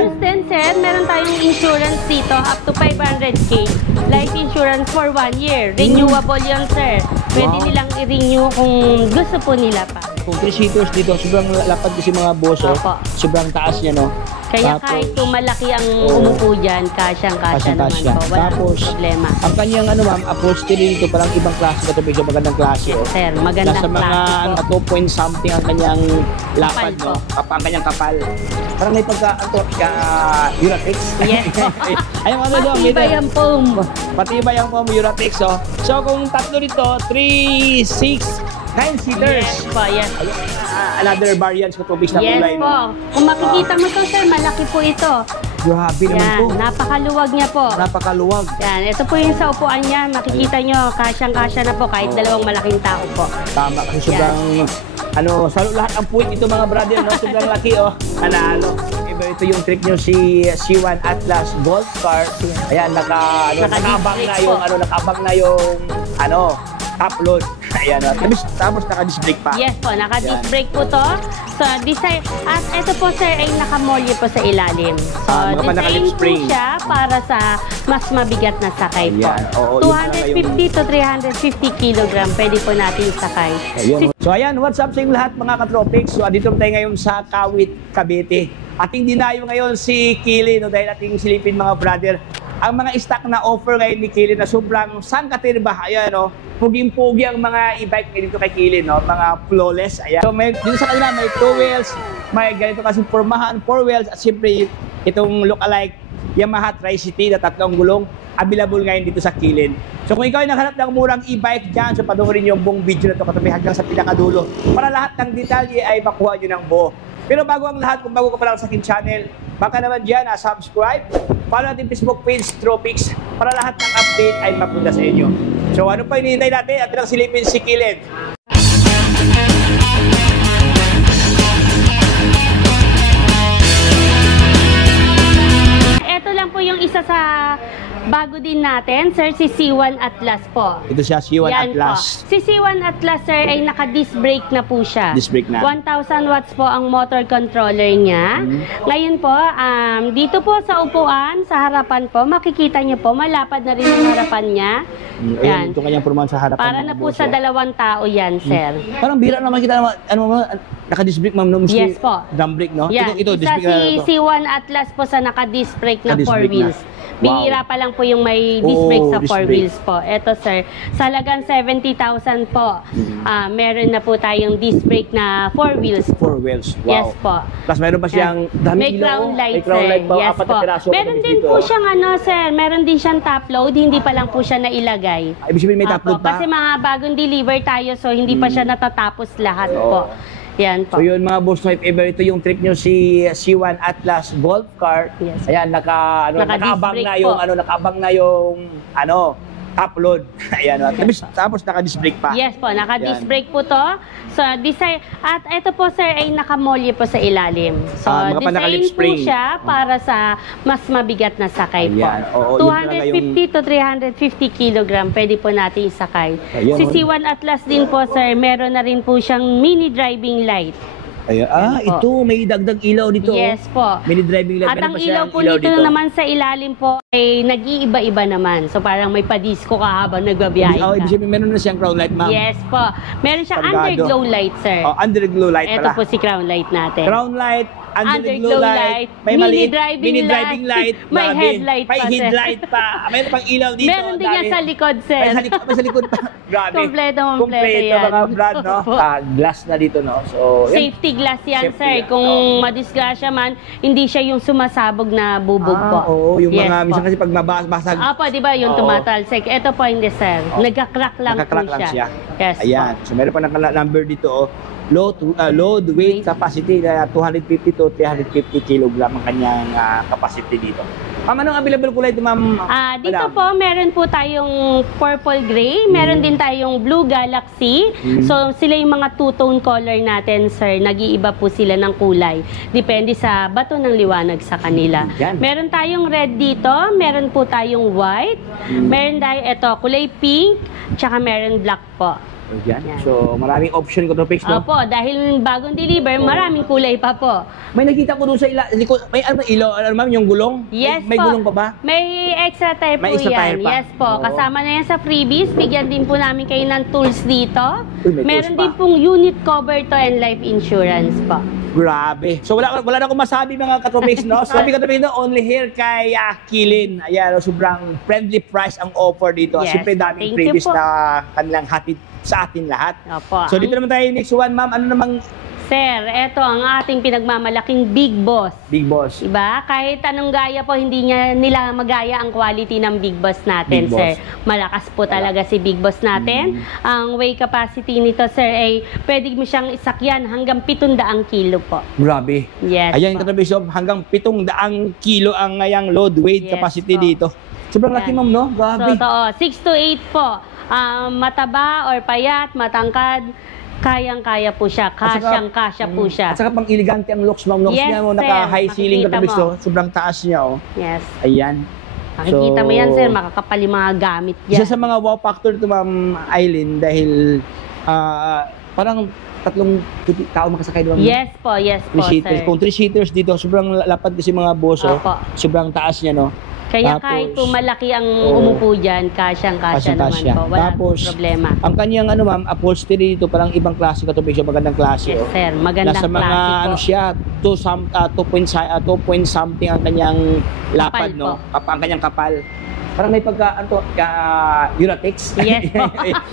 news din, sir, meron tayong insurance dito up to 500K. Life insurance for 1 year. Renewable yun, sir. Pwede nilang i-renew kung gusto po nila pa. Kung 3 seaters dito, sobrang lapad kasi mga boss, sobrang taas niya, no? Kaya kahit kung malaki ang umupo dyan, kasyang-kasya naman po. Wala problema. Ang kanyang ma'am, upholstery dito parang ibang klase ka ito, medyo magandang klase. Yes, sir. Magandang klase po. Nasa mga 2 point something ang kanyang lapad, no? Ang kanyang kapal. Parang may Uratex. Yes. Ayun, patibay ang foam. Patibay ang foam, Uratex, oh. So, kung tatlo dito, 3, 6, 9 seaters. Yes po, yes. Another variants ko tubig na kulay. Yes po. Kung makikita mo to, sir, malaki po ito. Grabe naman po. Napakaluwag niya po. Napakaluwag. Yan, ito po yung sa upuan niya. Makikita nyo, kasyang-kasya na po kahit dalawang malaking tao po. Tama, kasi sobrang, salo lahat ang puwit ito mga brother, no? Sobrang laki, oh. Analo. Ito yung trick nyo si C1 Atlas Golf Car. Ayan, nakabang na yung top load. Ayan, tapos naka-disc brake pa. Yes po, naka-disc brake po to. So, design, at ito po sir ay nakamolye po sa ilalim. So, design po siya para sa mas mabigat na sakay po. 250 to 350 kilogram pwede po natin sakay. So, ayan, what's up sa inyo lahat mga katropics? So, dito tayo ngayon sa Kawit, Cavite. Ating dinayo ngayon si Kili, no, dahil ating silipin mga brother. Ang mga stock na offer ngayon ni Kili na sobrang sangkatirba, ayan, no, puging-pugi ang mga e-bike dito kay Kili, no, mga flawless, ayan. So, dito sa kanila may 2 wheels, may ganito kasi pormahan, 4 wheels, at siyempre itong look-alike Yamaha Tri-City na 3 gulong, available ngayon dito sa Kilin. So kung ikaw ay naghanap ng murang e-bike dyan, so panoorin yung buong video na ito katabi hanggang sa pinakadulo para lahat ng detalye ay makuha nyo ng buo. Pero bago ang lahat, kung bago ka pa lang sa aking channel, baka naman dyan, subscribe, follow natin Facebook page, Tropics, para lahat ng update ay mapunta sa inyo. So ano pa hinihintay natin? At lang silipin si Kilin. Ito lang po yung isa sa bago din natin, sir, si C1 Atlas po. Ito siya, C1 Atlas. Po. Si C1 Atlas, sir, ay naka-disc brake na po siya. Disc brake na. 1,000 watts po ang motor controller niya. Ngayon po, dito po sa upuan, sa harapan po, makikita niyo po, malapad na rin ang harapan niya. Yan. Ito kanyang pormahan sa harapan. Para na po sa 2 tao yan, sir. Parang bira naman kita naman, naka-disc brake, ma'am, no? Yes po. Drum brake, no? Yan. Ito, disc brake na ito. Si C1 Atlas po sa naka-disc brake na 4 wheels. Bihira pa lang po yung may disc brake sa 4 wheels po. Ito sir, sa halagang 70,000 po, meron na po tayong disc brake na 4 wheels. 4 wheels, wow. Yes po. Plus meron pa siyang daming ilaw. May crown light, sir. Yes po. Meron din po siyang sir, meron din siyang top load, hindi pa lang po siya nailagay. Ibig sabihin may top load pa? Kasi mga bagong deliver tayo, so hindi pa siya natatapos lahat po. Yan po. So yun mga boss, if ever ito yung trick nyo si C1 Atlas Golf Car. Yes. Ayan, nakaabang na yung top load. Ayan, tapos naka-disc brake pa. Yes po, naka-disc brake po to. So design, at ito po sir ay nakamolye po sa ilalim. So design po siya para sa mas mabigat na sakay po. 250 to 350 kilogram pwede po natin isakay. Si C1 Atlas din po sir, meron na rin po siyang mini driving light. Ayan. Ito, may dagdag ilaw dito. Yes po. Mini driving light. At ang ilaw po dito naman sa ilalim po ay nag-iiba-iba naman. So parang may pa-disco ka habang nagbabiyahe ka. Ibig sabihin, meron na siyang crown light, ma'am. Yes po. Meron siyang underglow light, sir. Underglow light pala. Ito po si crown light natin. Crown light, underglow light, may mini driving light, may headlight pa, may headlight pa. Mayroon pang ilaw dito. Meron din yan sa likod, sir. May sa likod pa. Grabe. Kompleto yan. Mga brad, no? Glass na dito, no? So, safety glass yan, sir. Kung madisgrasya man, hindi siya yung sumasabog na bubog po. Oo, yung mga, minsan kasi pag mabasag. Opo, di ba, yung tumatalsik. Ito po hindi, sir. Nagka-crack lang po siya. Yes, ayan. So, meron pa number dito, load weight capacity na 250 to 350 kg ang kanyang capacity dito. Ma'am, anong available kulay ito, ma'am? Dito po, meron po tayong purple gray, meron din tayong blue galaxy. So, sila yung mga two-tone color natin, sir. Nag-iiba po sila ng kulay. Depende sa bato ng liwanag sa kanila. Meron tayong red dito, meron po tayong white, meron tayong, kulay pink, tsaka meron black po. Yan. Yan. So, maraming option Katropics, no? Opo, dahil bagong deliver, maraming kulay pa po. May nakita ko doon sa likod, may ano ba, ilaw, ano ma'am, yung gulong? Yes may po. gulong pa ba? May extra tire May po extra yan. tire pa? Yes po. Oo. Kasama na yan sa freebies. Bigyan din po namin kayo ng tools dito. Uy, may Meron tools pa. din pong unit cover to and life insurance po. Grabe. So, wala na akong masabi mga Katropics, no? Sabi Katropics, no, only here kay Kilin. Ayan, sobrang friendly price ang offer dito. Yes. Siyempre, daming Thank you freebies po. na kanilang hatid sa atin lahat. Opo. So, dito naman tayo next one, ma'am. Ano namang Sir, eto ang ating pinagmamalaking Big Boss. Big Boss? Diba? Kahit anong gaya po, hindi nila magaya ang quality ng Big Boss natin, Big sir. Boss. Malakas po talaga si Big Boss natin. Ang weight capacity nito, sir, ay pwede mo siyang isakyan hanggang 700 kilo po. Grabe. Yes Ayan, po. Katropics, so, hanggang 700 kilo ang ngayang load weight Yes capacity po. dito. Sobrang laki, Yan. ma'am, no? So, Grabe. to, 6 to 8 po. Mataba or payat, matangkad, kayang-kaya po siya. Kasyang-kasya po siya. At saka pang elegante ang looks, ma'am. Looks Yes, niya mo, sir. naka-high ceiling Makikita Katropics, mo. oh. Sobrang taas niya, oh. Yes. Ayan. Makikita So, mo yan, sir. Makakapal yung mga gamit dyan. Isa sa mga wow factor ito, ma'am Aileen, dahil parang tatlong tao makasakay doon. Yes po, Three-seaters. sir. Kung three-seaters dito, sobrang lapad kasi mga boso. Opo. Sobrang taas niya, no? Kaya Tapos, kahit po malaki ang oo. umupo dyan, kasyang-kasya naman Kasyang-kasya. po. Wala Tapos, pong problema. Ang kanyang, ma'am, upholstery dito, parang ibang klase Katropics, magandang klase. Yes, oh. sir. Magandang Nasa mga, klase po. siya, 2 point something ang kanyang lapad, Kapal no? po. Ang kanyang kapal. Parang may pagka, Uratex. Yes po.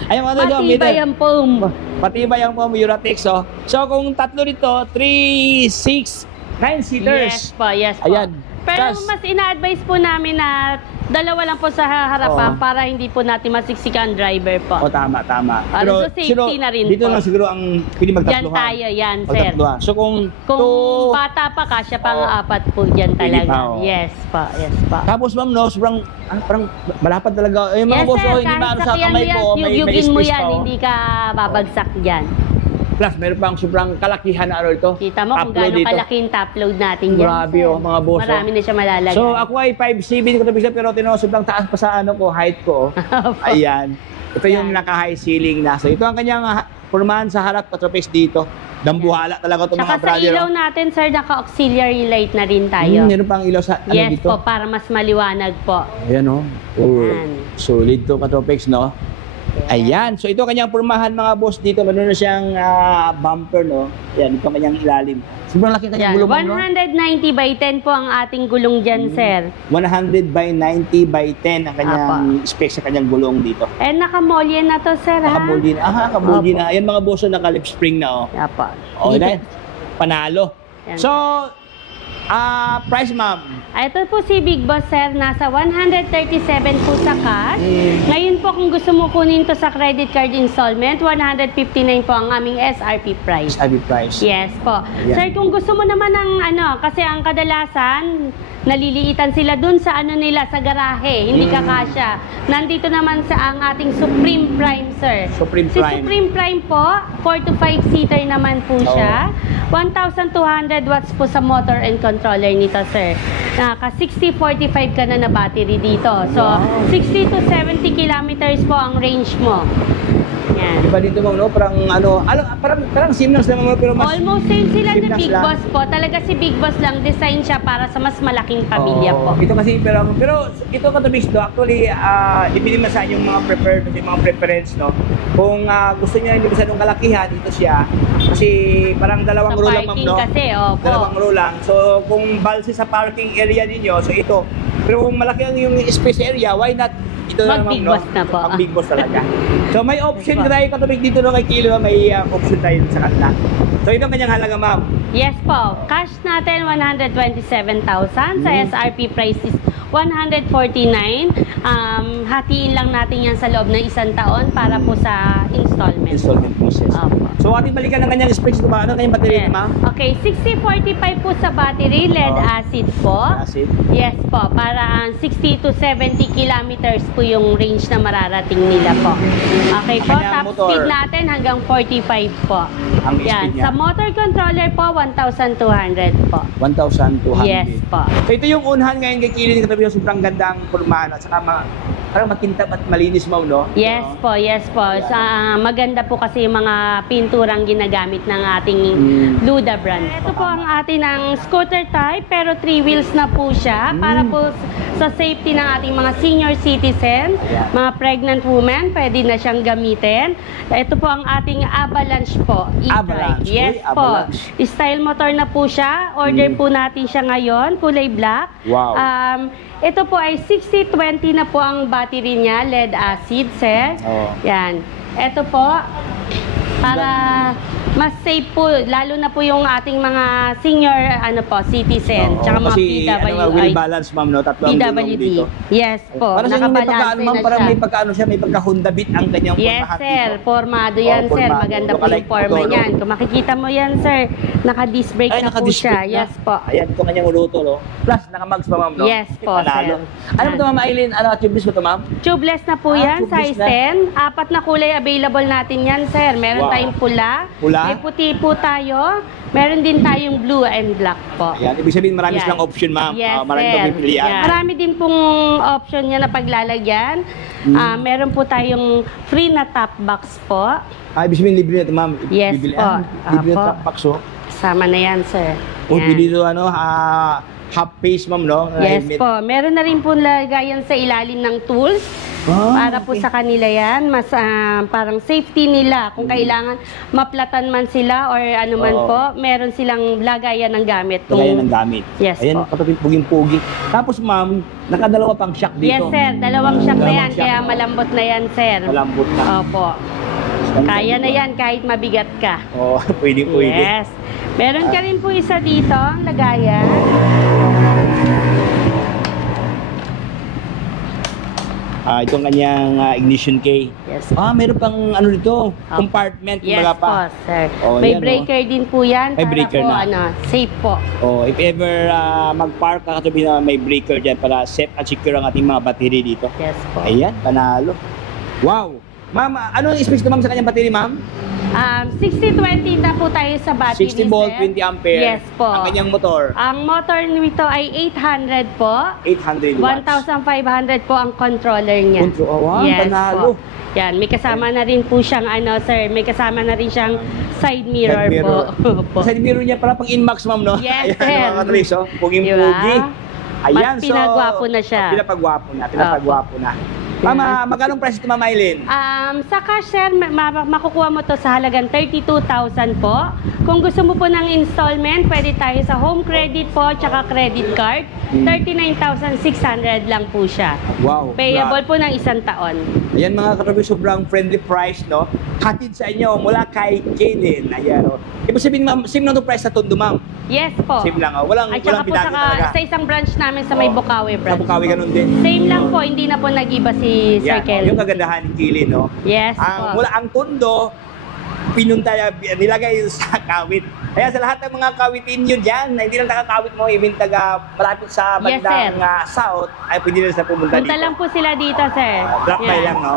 Ayun, Matibay ang foam. Patibay ang pong Uratex, oh. So, kung tatlo dito, 3, 6, 9 seaters. Yes po, yes po. Ayan. Pero Tas- mas ina-advise po namin na dalawa lang po sa harapan Oo. para hindi po natin masiksik ang driver po. Oh, tama. Para sa safety na rin dito po. lang siguro ang pwede Diyan magtatluhan. tayo, yan, sir. Magtatluhan. So, kung Bata pa, kasya pang Oo. apat po dyan Pwede talaga. pa, oo. Yes pa, yes pa. Tapos, ma'am, no, sobrang, parang malapad talaga. Eh, mga Yes, boss, sir. oh, hindi Kahit maano sa sakyan mo kamay yan, ko. May yugin mo space yan, pa, oh. hindi ka babagsak dyan. Plus, meron pang sobrang kalakihan na ano ito. Kita mo kung Upload gaano dito. kalaki yung top load natin dyan. Grabe, sir. oh, mga boss, oh. Marami na siya malalagay. So, ako ay 5'7", pero tino, sobrang taas pa sa ano ko, height ko. Oh. Ayan. Ito yung Yan. naka-high ceiling na. So, ito ang kanyang pormahan sa harap, Katropics dito. Dambuhala talaga ito, Tsaka mga sa brother. ilaw natin, sir, naka-auxiliary light na rin tayo. Meron pang ilaw sa ano Yes dito. po, para mas maliwanag po. Ayan, oh. Oh. Yan. Solid to, Katropics, no? Ayan. So, ito kanyang pormahan, mga boss, dito. Meron na siyang bumper, no? Ayan, ito kanyang ilalim. Sobrang laki kanyang Yan. gulong, ma'am, no? 190 by 10 po ang ating gulong dyan, sir. 100 by 90 by 10 ang kanyang specs sa kanyang gulong dito. Eh, nakamolye na to, sir, ha? Nakabuldi na. Nakabuldi Opo. na. Ayan, mga boss, naka-lip spring na, oh. Yapa. Okay na. Panalo. Yan. So, price, ma'am. Ito po si Big Boss, sir. Nasa 137 po sa cash. Ngayon po, kung gusto mo kunin to sa credit card installment, 159 po ang aming SRP price. Sabi price. Yes po. Ayan. Sir, kung gusto mo naman ng kasi ang kadalasan, naliliitan sila dun sa nila, sa garahe, hindi kakasya. Nandito naman sa ang ating Supreme Prime, sir. Supreme Si Prime. Supreme Prime po, 4 to 5 seater naman po siya. 1,200 watts po sa motor and controller nito, sir. Naka 60-45 ka na battery dito. So, Wow. 60 to 70 kilometers po ang range mo. Yan. Diba dito, ma'am, no? Parang Simnox lang, ma'am, pero mas... Almost same sila na Simnox Big lang. Boss po. Talaga si Big Boss lang, design siya para sa mas malaking pamilya Oo. po. Ito kasi, pero ito Katropics, no? Actually, dipindi man sa yung mga preferred, yung mga preference, no? Kung gusto niya hindi masyadong kalakihan, ito siya. Kasi parang dalawang Sa row lang, ma'am, parking no? kasi, opo. Dalawang row lang. So, kung balse sa parking area ninyo, so ito. Pero kung malaki ang yung space area, why not? Ito na, Mag ma'am, Big no? Boss na po. Ang Big Boss talaga. So, may option Yes po. tayo Katropics dito no, kay Kilo. May option tayo sa kanila. So, ito ang kanyang halaga, ma'am. Yes po. Cash natin 127,000. Sa SRP price is 149. Hatiin lang natin yan sa loob ng 1 taon para po sa installment. Installment process. Opo. So, ating balikan ng kanyang specs. Ito ba? Ano kanyang battery, Yes. ma'am? Okay, 6045 po sa battery, lead Oh. acid po. Acid. Yes po, para 60 to 70 kilometers po yung range na mararating nila po. Okay po, Kanyang top motor. speed natin hanggang 45 po. Ang speed Yan, niya. sa motor controller po, 1,200 po. 1,200. Yes po. So ito yung unahan ngayon kay Kilin Katropics, sobrang gandang pormahan at saka parang makintab at malinis, ma'am, no? Yes po, yes po. Maganda po kasi yung mga pinturang ginagamit ng ating Luda brand. Ito po ang atin ng scooter type pero 3 wheels na po siya para po sa safety ng ating mga senior citizen, mga pregnant women, pwede na siyang gamitin. Ito po ang ating Avalanche po. Avalanche. Yes Uy, Avalanche. po. Style motor na po siya. Order po natin siya ngayon, kulay black. Wow. Ito po ay 60-20 na po ang battery niya, lead acid, sir. Yan. Ito po, para mas safe po, lalo na po yung ating mga senior citizen, tsaka mga kasi, wheel PWI. balance, ma'am, no? Tatlong gulong PWD. dito. Yes po, Para sa may pagkaano, nakabalanse ma'am, na parang siya. may pagkaano siya, may pagka-Honda Beat ang kanyang Yes, pagkahati sir. dito. Formado yan, sir. Formado. Maganda po Lookalike yung forma motor, no? niyan. Kung makikita mo yan, sir, naka-disc brake Ay, na po naka-disc siya. brake na. Yes po. Ayan, ito kanyang uruto, no? Plus, naka-mags pa, ma'am, no? Yes po, Panalo. sir. Ano ba ito, ma'am Aileen? Ano, tubeless ba ito, ma'am? Tubeless na po yan, tubeless size 10. 4 na kulay available natin yan, sir. Meron Wow. tayong pula. Pula? May puti po tayo. Meron din tayong blue and black po. Ayan, ibig sabihin marami Yan. silang option, ma'am. Yes, Marami sir. itong pipilian. Yan. Marami din pong option niya na paglalagyan. Meron po tayong free na top box po. Ibig sabihin libre na ito, ma'am. Yes Bibili- po. Libre na Apo. top box, oh. Kasama na yan, sir. Oh, Yan. pili ito, half face, ma'am, no? Yes Helmet. po. Meron na rin po lagayan sa ilalim ng tools. Para po sa kanila yan, mas parang safety nila. Kung kailangan maplatan man sila or ano man Oo. po, meron silang lagayan ng gamit. Lagayan ng gamit. Yes Ayan, po. patapin puging-pugi. Tapos, ma'am, nakadalawa pang shock dito. Yes, sir. Dalawang shock na Dalawang yan, shock. kaya malambot na yan, sir. Malambot na. Opo. Kaya na yan kahit mabigat ka. Oh, pwede. Yes. Meron ka rin po isa dito, lagayan. Itong kanyang ignition key. Yes. Meron pang ano dito, compartment, Yes kumbaga po, pa. sir. Oh, May yan, breaker din po yan. May para breaker po, na. safe po. If ever mag-park ka katabi na may breaker dyan para safe at secure ang ating mga battery dito. Yes po. Ayan, panalo. Wow! Ma'am, ano yung specs naman sa kanyang battery, ma'am? 60-20 na po tayo sa battery, 60 volt, sir. 20 ampere. Yes po. Ang kanyang motor, Ang motor nito ay 800 po. 800 watts. 1,500 po ang controller niya. Wow, Yes panalo. po. Yan, may kasama na rin po siyang sir, may kasama na rin siyang side mirror, Side mirror. po. Sa mirror niya, para pang INMAX, ma'am, no? Yes, Ayan, sir. mga katrace, oh. Puging-pugi. Diba? Ayan, Mas pinagwapo na siya. Pinapagwapo na. Mama, magkano price ito, Ma'am Aileen? Sa cash, sir, makukuha mo to sa halagang 32,000 po. Kung gusto mo po ng installment, pwede tayo sa home credit po, tsaka credit card. 39,600 lang po siya. Wow. Payable po ng 1 taon. Ayan mga katrabaho, sobrang friendly price, no? Hatid sa inyo mula kay Kaylin. Ayan, oh. Ibig sabihin, ma'am, same lang itong price sa Tondo, ma'am. Yes po. Same lang, oh. Walang At saka po binago talaga. sa isang branch namin sa may Bukawi Sa branch. Bukawi, ganun din. Same lang po, hindi na po nag-iba si Sir Yan, Kel. yung kagandahan ni Kaylin, no? Yes po. Mula ang Tondo, pinunta, nilagay sa kawit. Kaya sa lahat ng mga kawitin nyo dyan, na hindi lang nakakawit mo, even taga malapit sa Yes, bandang sir. south, ay pwede nila sa pumunta Punta dito. lang po sila dito, sir. Drop by Yan. lang, no?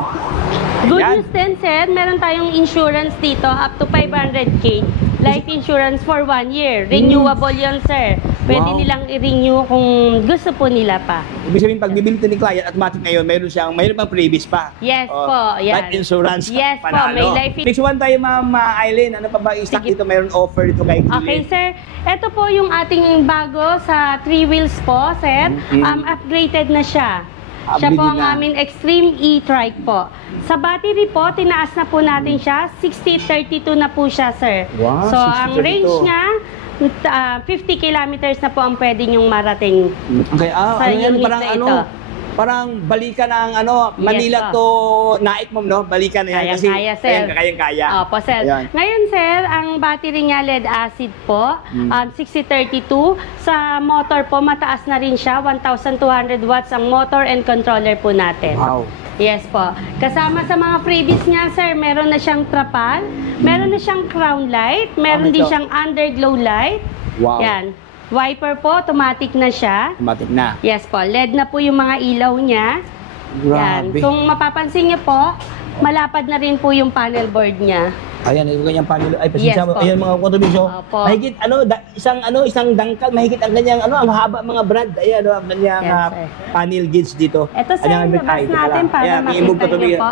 Good Ayan. news din, sir. Meron tayong insurance dito up to 500K. Life insurance for 1 year. Renewable yun, sir. Pwede Wow. nilang i-renew kung gusto po nila pa. Ibig sabihin, pag bibili ito ni client, automatic ngayon, mayroon pang previous pa. Yes Oh, po, yan. Life insurance. Yes po, panalo. may life Next one tayo, Ma'am Aileen. Ano pa ba i-stock Sige. dito? Mayroon offer dito kay Kaylin. Okay, sir. Ito po yung ating bago sa 3 wheels po, sir. Upgraded na siya. Siya po Upgraded ang na. aming Extreme E-Trike po. Sa battery po, tinaas na po natin siya. 60-32 na po siya, sir. Wow, So, ang 60-32. range niya, 50 kilometers na po ang pwede nyong marating. Okay, Sa ano yan? unit Parang na ano? ito. Parang balikan ng Manila Yes, to Naik, ma'am, no? Balikan na yan. Kaya, sir. Kayang-kaya. Opo, sir. Ayan. Ngayon, sir, ang battery niya lead acid po, 6032. Sa motor po, mataas na rin siya. 1,200 watts ang motor and controller po natin. Wow. Yes po. Kasama sa mga freebies niya, sir, meron na siyang trapal, meron na siyang crown light, meron Ano din ito? siyang underglow light. Wow. Yan. Wiper po, automatic na siya. Automatic na. Yes po. LED na po yung mga ilaw niya. Yan. Grabe. Kung mapapansin niyo po, malapad na rin po yung panel board niya. Ayan, ito kanyang panel. Ay, Yes pasensya mo. po. Ayan mga katrobis. Opo. Mahigit, isang dangkal, mahigit ang kanyang, ang haba mga brand. Ayan, ang kanyang Yes, sir. panel gauge dito. Ito, sir, Ayan, labas ito natin pala. para Ayan, may imog makita katrobis. niyo po.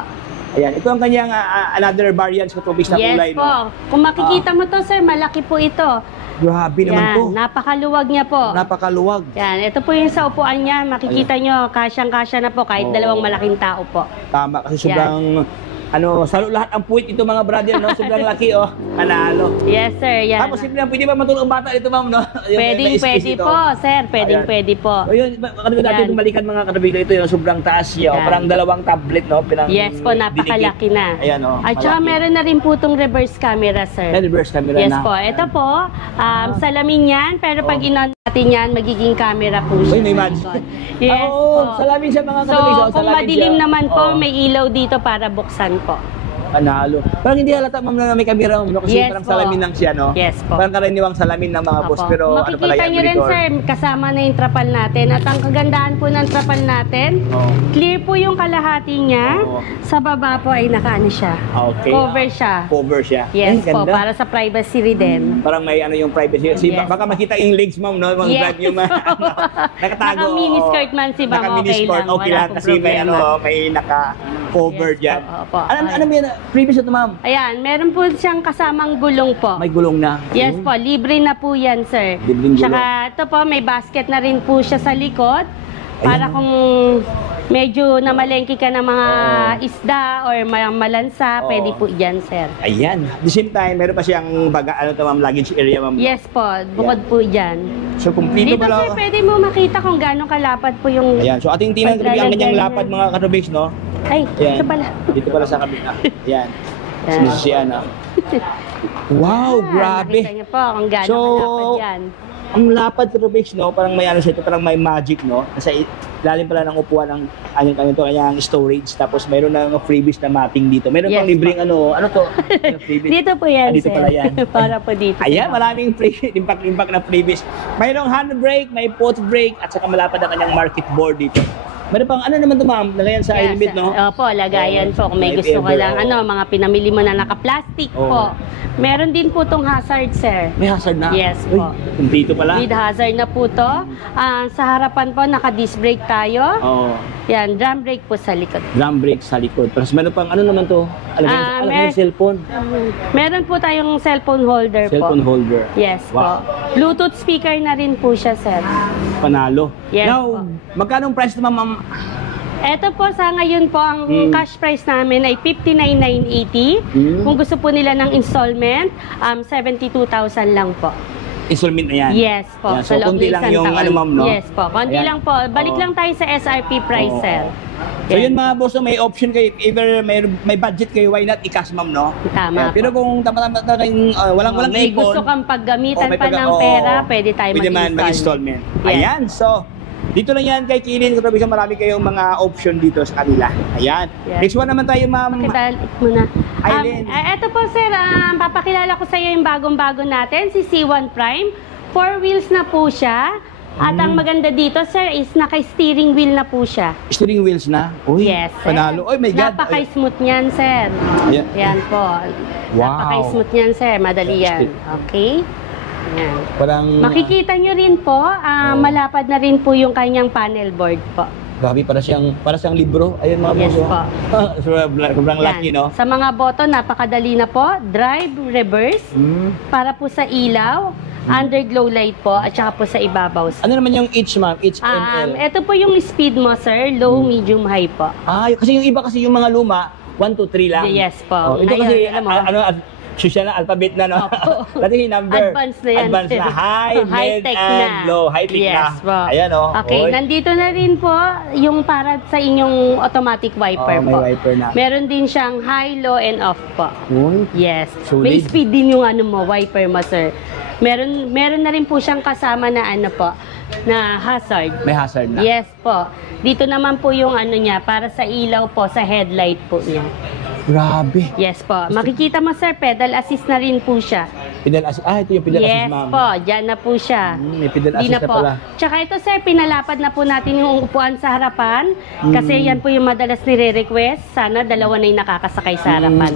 Ayan, ito ang kanyang another variant katrobis na kulay. Yes po. No? Kung makikita mo to, sir, malaki po ito. Grabe naman to. Yan, napakaluwag niya po. Napakaluwag. Yan, ito po yung sa upuan niya. Makikita nyo, kasyang-kasya na po kahit Oo. dalawang malaking tao po. Tama, kasi sobrang, salo lahat ang puwit ito mga brother, no? Sobrang laki, oh. Panalo. Yes, sir. Yan. Tapos, simple lang, pwede ba matulog ang bata dito, ma'am, no? Yung Pwedeng may space pwede dito. po, sir. Pwedeng Ayan. pwede po. O yun, katabi natin Yan. itong balikan mga katabi ito, yung sobrang taas siya. Yan. Parang dalawang tablet, no? Yes po, napakalaki na. Ayan, oh. At saka malaki. meron na rin po itong reverse camera, sir. May reverse camera Yes na. po. Ito po, salamin yan. Pero pag inon natin yan, magiging camera po siya. Uy, may sa magic. likod. Yes Oo, po. salamin siya mga So, katabi. kung salamin madilim siya. naman po, Oo. may ilaw dito para buksan po. Panalo. Parang hindi halata, ma'am, na may camera, ma'am, no? Kasi Yes parang po. salamin lang siya, no? Yes po. Parang karaniwang salamin ng mga boss, Opo. pero ano pala Makikita yan, nyo rin, monitor. sir, kasama na yung trapal natin. At ang kagandahan po ng trapal natin, Oo. clear po yung kalahati niya. Oo. Sa baba po ay nakaano siya. Okay. Cover siya. Cover siya. Yes Ay, po, ganda. para sa privacy rin din. Parang may yung privacy. Kasi Yes. baka makita yung legs, ma'am, no? Mga Yes. vlog yung nakatago. Naka-miniskirt man si ma'am, okay Naka-miniskirt, lang. okay Wala lang. pong Kasi may problema. may naka-cover Yes dyan. po, opo. Ano may previous ito, ma'am? Ayan, meron po siyang kasamang gulong po. May gulong na. Yes po, libre na po yan, sir. Libreng gulong. Tsaka ito po, may basket na rin po siya sa likod. Ayan. Para kung medyo namalengke ka ng mga isda or malansa, Oo. pwede po dyan, sir. Ayan. At the same time, meron pa siyang ma'am, luggage area, ma'am. Yes po, bukod po dyan. So, kumplito Dito, pala. sir, pwede mo makita kung gaano kalapad po yung... Ayan. So, ating tingnan gabi ang kanyang Paglalagay lapad, na. mga katubig, no? Ay, Ayan. ito pala. Dito pala sa kabila. Ayan. Yan. Sinisisian, ah. Wow, grabe. Nakita niyo po kung gaano So, kalapad yan. Ang lapad Rubix, no? Parang may siya ito, parang may magic, no? Nasa lalim pala ng upuan ng kanyang storage. Tapos mayroon na freebies na mapping dito. Meron Yes, pang libreng ano to? Freebies. Dito po yan, Dito sir. pala yan. Para po dito. Ayan, maraming free, impact na freebies. Mayroong handbrake, may foot brake, at saka malapad ang kanyang market board dito. Meron pang ano naman ito, ma'am? Lagayan sa Yes, helmet, no? Opo, lagayan po. Kung may If gusto ka ever, lang, mga pinamili mo na naka-plastic Oo. po. Meron din po tong hazard, sir. May hazard na? Yes Uy, po. Dito pala? With hazard na po to. Sa harapan po, naka-disc brake tayo. Oo. Yan, drum brake po sa likod. Drum brake sa likod. Tapos meron pang ano naman to? Alagyan cellphone. Meron po tayong cellphone holder Cellphone po. holder. Yes Wow. po. Bluetooth speaker na rin po siya, sir. Panalo. Yes Now, po. magkano ang price naman, ma'am? Eto po, sa ngayon po, ang cash price namin ay 59,980. Kung gusto po nila ng installment, 72,000 lang po. Installment na yan? Yes po. Yan. So, sa loob kundi ng lang isang yung taon. ano, ma'am, no? Yes po. Konti Ayan. lang po. Balik Oo. lang tayo sa SRP price, Oo. sir. So yun mga boss, may option kayo, either may budget kayo, why not i-cash, ma'am, no? Tama Ayan. Pero po. kung tama-tama kayong walang May ipon, gusto kang paggamitan may pa ng pera, pwede tayo pwede man mag-install. mag-installment. Yes. Ayan, so dito na yan kay Kilin, katabi sa marami kayong mga option dito sa kanila. Ayan. Yes. Next one naman tayo, ma'am. Pakibalik mo na. Aileen. Eto po, sir, papakilala ko sa iyo yung bagong-bago natin, si C1 Prime. 4 wheels na po siya. At ang maganda dito, sir, is naka-steering wheel na po siya. Steering wheels na? Uy, Yes, sir. panalo. Oy, my God. Napaka-smooth niyan, sir. Ayan. Yan po. Wow. Napaka-smooth niyan, sir. Madali yan. Okay? Yan. Parang, Makikita nyo rin po, malapad na rin po yung kanyang panel board po. grabe, para siyang libro. Ayun mga Yes boss. po. Sobrang lucky, Yan. no? Sa mga boto, napakadali na po. Drive, reverse, para po sa ilaw, underglow light po, at saka po sa ibabaw. Ano naman yung each, ma'am? Each ML? Ito po yung speed mo, sir. Low, medium, high po. Kasi yung iba kasi yung mga luma, 1, 2, 3 lang. Yes po. Oh, ito Ngayon, kasi, alam mo, social na, alphabet na, no? Opo. Dati yung number. Advanced na yan. Advanced na. High, mid, High-tech and na. low. High-tech Yes na. po. Ayan, oh. Okay, Oy. nandito na rin po yung para sa inyong automatic wiper Oh, may po. wiper na. Meron din siyang high, low, and off po. Uy. Yes. Solid. May speed din yung wiper mo, sir. Meron na rin po siyang kasama na na hazard. May hazard na. Yes po. Dito naman po yung niya, para sa ilaw po, sa headlight po niya. Grabe. Yes po. Makikita mo, sir, pedal assist na rin po siya. Pedal assist. Ah, ito yung pedal assist, Yes ma'am. po, dyan na po siya. May pedal Di assist na po. pala. Tsaka ito sir, pinalapad na po natin yung upuan sa harapan. Kasi yan po yung madalas nire-request. Sana dalawa na yung nakakasakay sa harapan.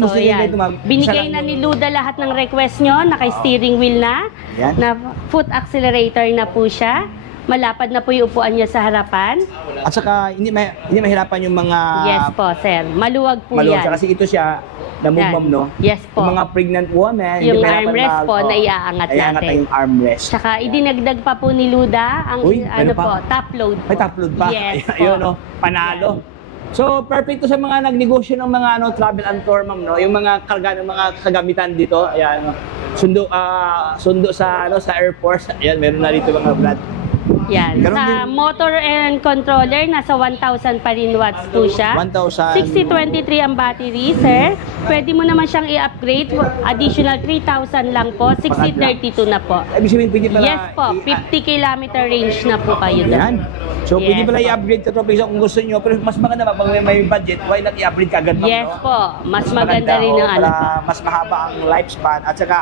Gusto niya yan. ito, ma'am. Binigay na ni Luda lahat ng request nyo. Naka-steering wheel na. Yan. Na foot accelerator na po siya. Malapad na po yung upuan niya sa harapan. At saka, hindi mahirapan yung mga... Yes po, sir. Maluwag po Maluwag. yan. Kasi ito siya, namumam, no? Yes po. Yung mga pregnant woman, Yung hindi mahirapan armrest po na iaangat Iangat natin. na yung armrest. Tsaka idinagdag pa po ni Luda ang Uy, ano ano pa? po, top load po. May top load pa. Yes po. Ayun, no? Panalo. So, perfect to sa mga nagnegosyo ng mga travel and tour, ma'am, no? Yung mga karga ng mga kagamitan dito, ayan, no? Sundo sa Air Force. Ayan, meron na dito mga brad. Yan. Ganun Sa motor and controller, nasa 1,000 pa rin watts po siya. 1,000. 6023 ang battery, sir. Pwede mo naman siyang i-upgrade. Additional 3,000 lang po. 6032 na po. Ibig sabihin, pwede pala... Yes po. 50 kilometer range na po kayo doon. Ayan. So, pwede Yes pala po. i-upgrade sa Tropics kung gusto nyo. Pero mas maganda ba, pag may budget, why not i-upgrade ka agad, ma'am, Yes no? po. Mas maganda rin ang ano para po. mas mahaba ang lifespan at saka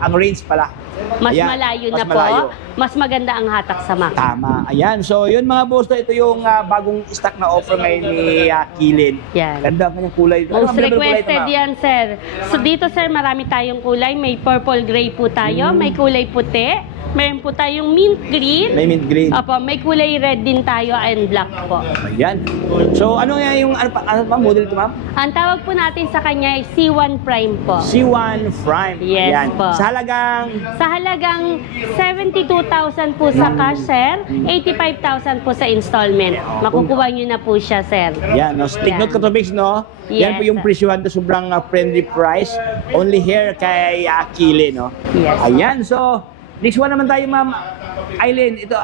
ang range pala. Mas Ayan, malayo mas na po. malayo. Mas maganda ang hatak sa mapa. Tama. Ayan. So, yun mga boss, ito yung bagong stock na offer ngayon ni Kilin. Yan. Ganda ang kanyang kulay. Ano Most ang available kulay ito, requested ma'am? yan, sir. So, dito, sir, marami tayong kulay. May purple gray po tayo. May kulay puti. Meron po tayong mint green. May mint green. Opo, may kulay red din tayo and black po. Ayan. So, ano nga yung ano pa model ito, ma'am? Ang tawag po natin sa kanya ay C1 Prime po. C1 Prime. Yes Ayan. po. Sa halagang... Sa halagang 72,000 po sa cash, sir. 85,000 po sa installment. Makukuha nyo na po siya, sir. Yan, no? Take Yan. note ka, Tropics, no? Yan Yes. po yung presyuhan na sobrang friendly price. Only here kay Kilin, no? Yes. Ayan, so... Next one naman tayo, Ma'am Aileen. Ito,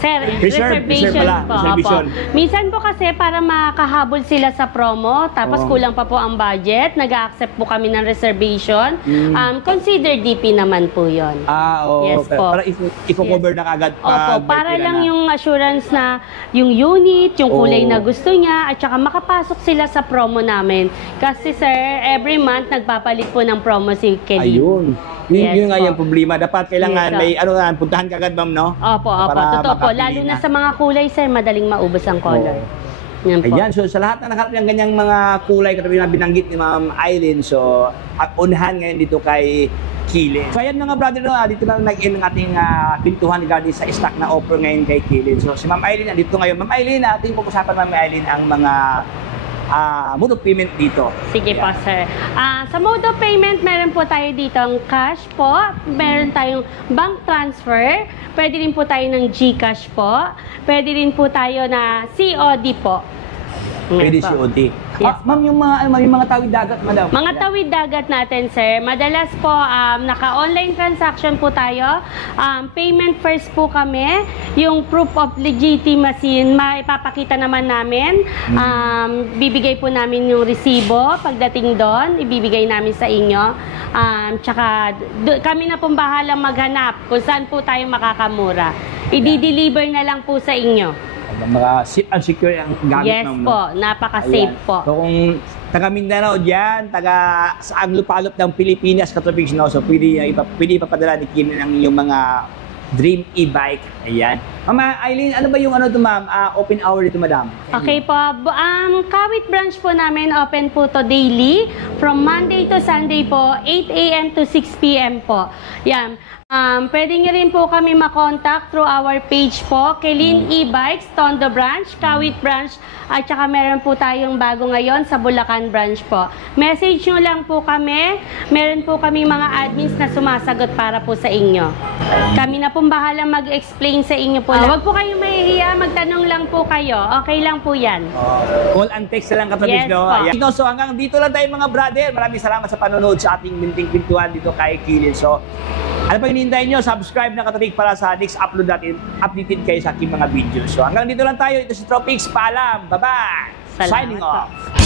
Sir, Reserve reservation pala. po. Reservation. Opo. Minsan po kasi para makahabol sila sa promo, tapos kulang pa po ang budget, nag-accept po kami ng reservation. Consider DP naman po yon. Yes Yes po. Para i-cover na kagad pa. Opo, para lang yung assurance na yung unit, yung kulay na gusto niya, at saka makapasok sila sa promo namin. Kasi sir, every month nagpapalit po ng promo si Kelly. Ayun. Yes Yun nga po. yung problema. Dapat kailangan Yes, may puntahan kagad, ma'am, no? Opo, Para totoo po. makapili Lalo na sa mga kulay, sir, madaling maubos ang color. Yan po. Ayan, so sa lahat na nakaharap ng ganyang mga kulay katabi na binanggit ni Ma'am Aileen, so at unahan ngayon dito kay Kilin. So ayan mga brother, no, dito na nag-end ang ating pintuhan regarding sa stock na offer ngayon kay Kilin. So si Ma'am Aileen nandito ngayon. Ma'am Aileen, ating pag-usapan Ma'am Aileen ang mga mode of payment dito. Sige po, sir. Sa mode of payment, meron po tayo dito ang cash po. Meron tayong bank transfer. Pwede rin po tayo ng GCash po. Pwede rin po tayo na COD po. Pwede Yan po. COD. Yes. Ma'am, yung mga tawid dagat, madam. Mga tawid dagat natin, sir, madalas po naka-online transaction po tayo. Payment first po kami. Yung proof of legitimacy, maipapakita naman namin. Bibigay po namin yung resibo. Pagdating doon, ibibigay namin sa inyo. Tsaka kami na pong bahala maghanap kung saan po tayo makakamura. I-deliver na lang po sa inyo. Mga unsecure ang gamit Yes ng po, napaka-safe Ayan. po. So kung taga Mindanao dyan, taga sa ang lupalop ng Pilipinas, Katropics, no? So pwede ipapadala ni Kilin ang iyong mga dream e-bike. Ayan. Ma'am Aileen, ano ba yung ma'am? Open hour dito, madam? Okay po. Kawit branch po namin, open po to daily. From Monday to Sunday po, 8 a.m. to 6 p.m. po. Yan. Pwede nyo rin po kami makontak through our page po, Kilin E-Bikes, Tondo Branch, Kawit Branch, at saka meron po tayong bago ngayon sa Bulacan Branch po. Message nyo lang po kami. Meron po kami mga admins na sumasagot para po sa inyo. Kami na pong bahala mag-explain sa inyo po. Huwag po kayong mahihiya, magtanong lang po kayo. Okay lang po yan. Call and text na lang, Katropics, Yes no? po. Ayan. So hanggang dito lang tayo mga brother. Maraming salamat sa panonood sa ating minting pintuan dito kay Kilin. So, ano pa hinihintay nyo? Subscribe na Katropics para sa next upload natin. Updated kayo sa aking mga videos. So hanggang dito lang tayo. Ito si Tropics. Paalam. Bye-bye. Salamat Signing po. off.